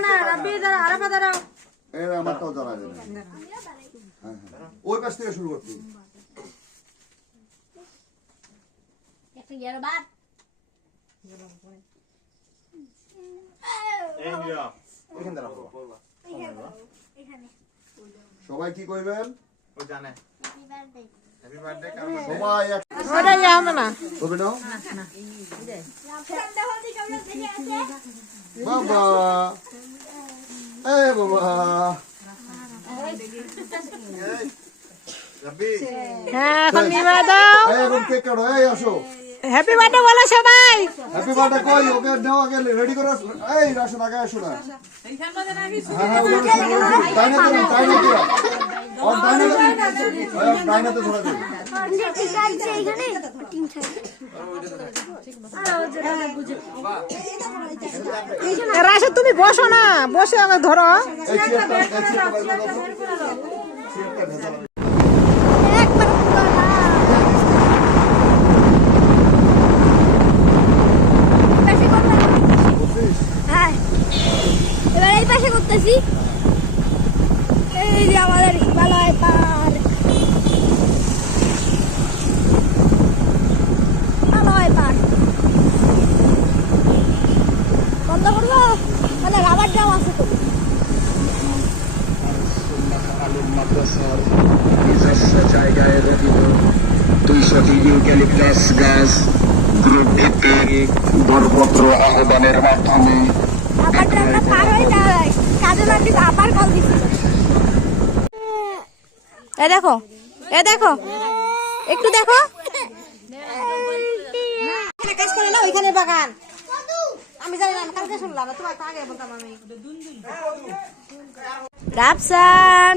না রাব্বি দাঁড়া আরাফা দাঁড়াও। এই আমারটাও জানা যাবে হ্যাঁ হ্যাঁ ওই পাশ থেকে শুরু করতে একটা গেল বাদ। সবাই কি করবেন হ্যাপি বার্থডে সবাই ওটা না। নাও? বাবা। এই বাবা হ্যাঁ এখন নিবা দাও। এই এখন কেক কাটো এই আসো। হ্যাপি বার্থডে বলো সবাই। হ্যাপি বার্থডে কই? ওকে নাও আগে রেডি করো এই রাশন আগে আসো না। ওখানে শুরু করো ডাইনাতে না আর ডাইনাতে ধরে আছে এখানে টিম থাকে রাশে তুমি বসো না বসে ধরো। গাছ গ্রুপ ভিত্তিক দরপত্র আহ্বানের মাধ্যমে। হয়ে এ দেখো এ দেখো একটু দেখো। কাজ করে না ওইখানে বাগান। আমি জানি না কালকে শুনলাম তোমার আগে বলতাম আমি। রাফসান।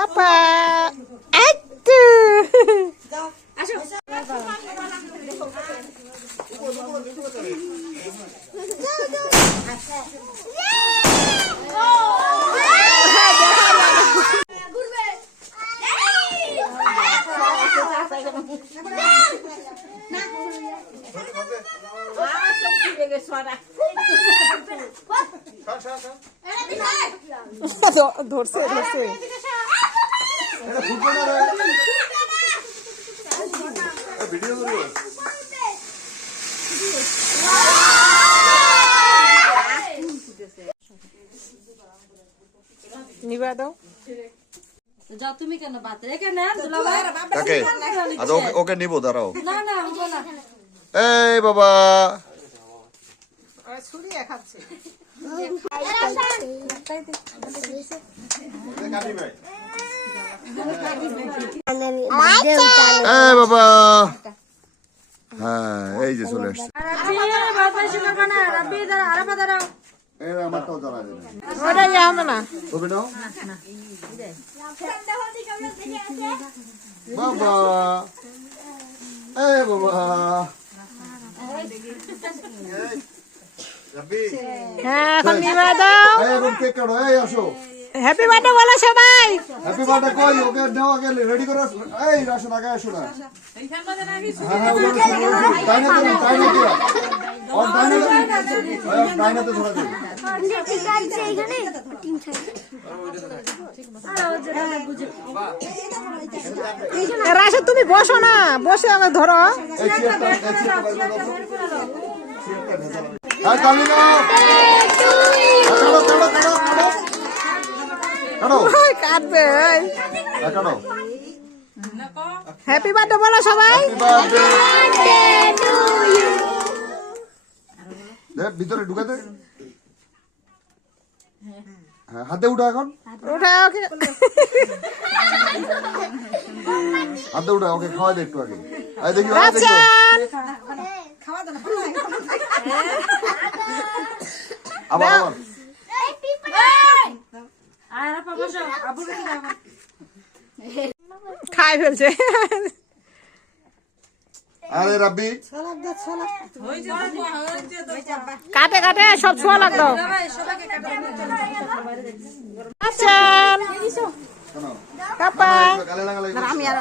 পাপা একটু। ধরছে ধরছে। এটা ফুটবল না রে এ ভিডিও করো নিবা দাও যাও তুমি কেন বাতে এখানে দুলাভাই কাকে আচ্ছা ওকে ওকে নিবো দাঁড়াও। না না হব না এই বাবা। ছুরিয়া খাচ্ছে। এই বাবা। হ্যাঁ এই যে চলে আসছে। বাবা। এই বাবা। হ্যাঁ এখন নিবা দাও। এখন কেক কাটো। এই আসো। হ্যাপি বার্থডে বলো সবাই। হ্যাপি বার্থডে কই? ওকে নাও আগে রেডি করো এই রাশন আগে আসো না। হ্যাঁ হ্যাঁ ওখানে শুরু করো ডাইনাতে না। ডাইনাতে আর ডাইনাতে ওই ডাইনাতে ধরে। দিন ঠিক আছে এখানে টিম থাকে রাশে তুমি বসো না বসে আমি ধরো চেয়ারটা এই চেয়ারটা বাইরে দাও চেয়ারটা ভেজা লাগবে হ্যাঁ কালি নাও কাটো কাটবে হ্যাঁ কাটো হ্যাপি বার্থডে বলো সবাই। হ্যাপি বার্থডে ভিতরে ঢুকাতে হ্যাঁ হাতে উঠা এখন। উঠা ওকে। হাতে উঠা ওকে খাওয়া দে একটু আগে। আয় দেখি দেখি। রাফসান আবার আবার আর আপা বসো আব্বু কাছে যাও খাই ফেলছে। আরে রাব্বি। কাটে কাটে সব ছোঁয়া লাগালে। আমি আর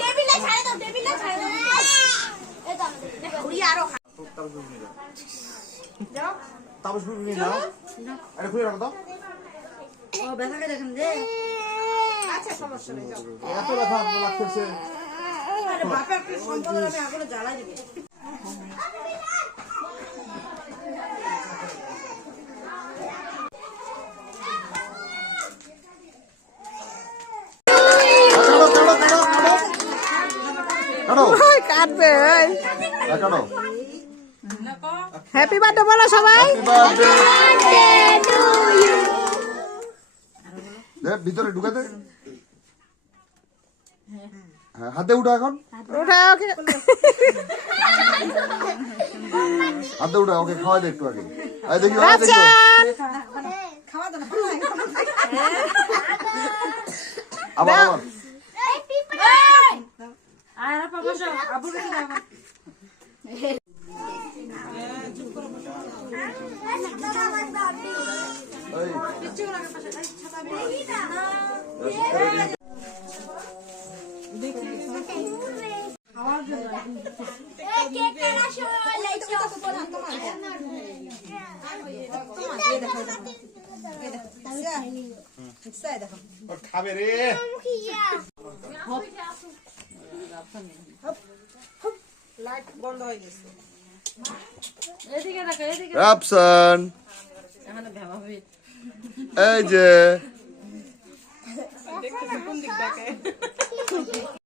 টেবিলে ছাড়ে দাও টেবিলে ছাড়ে দাও এই তো আমাদের তাপস নিয়ে নাও আরে খুলে রাখো তো। ও ব্যথাকে দেখেন যে। এত ব্যথা লাগতেছে। আরে বাপের কি সম্পদ আমি আগুনে জ্বালাই দিবে। কাটবে কাটো কাটো। হ্যাপি বার্থডে বলো সবাই। দে ভিতরে ঢুকাতে হ্যাঁ। হাতে উঠা এখন। উঠা ওকে। হাতে উঠা ওকে খাওয়া দে একটু আগে। দেখি রাফসান আবার আবার। আর আপা বসো আব্বু কাছে যাও এই খাবে রে এদিকে দেখো এদিকে রাপসান এই যে।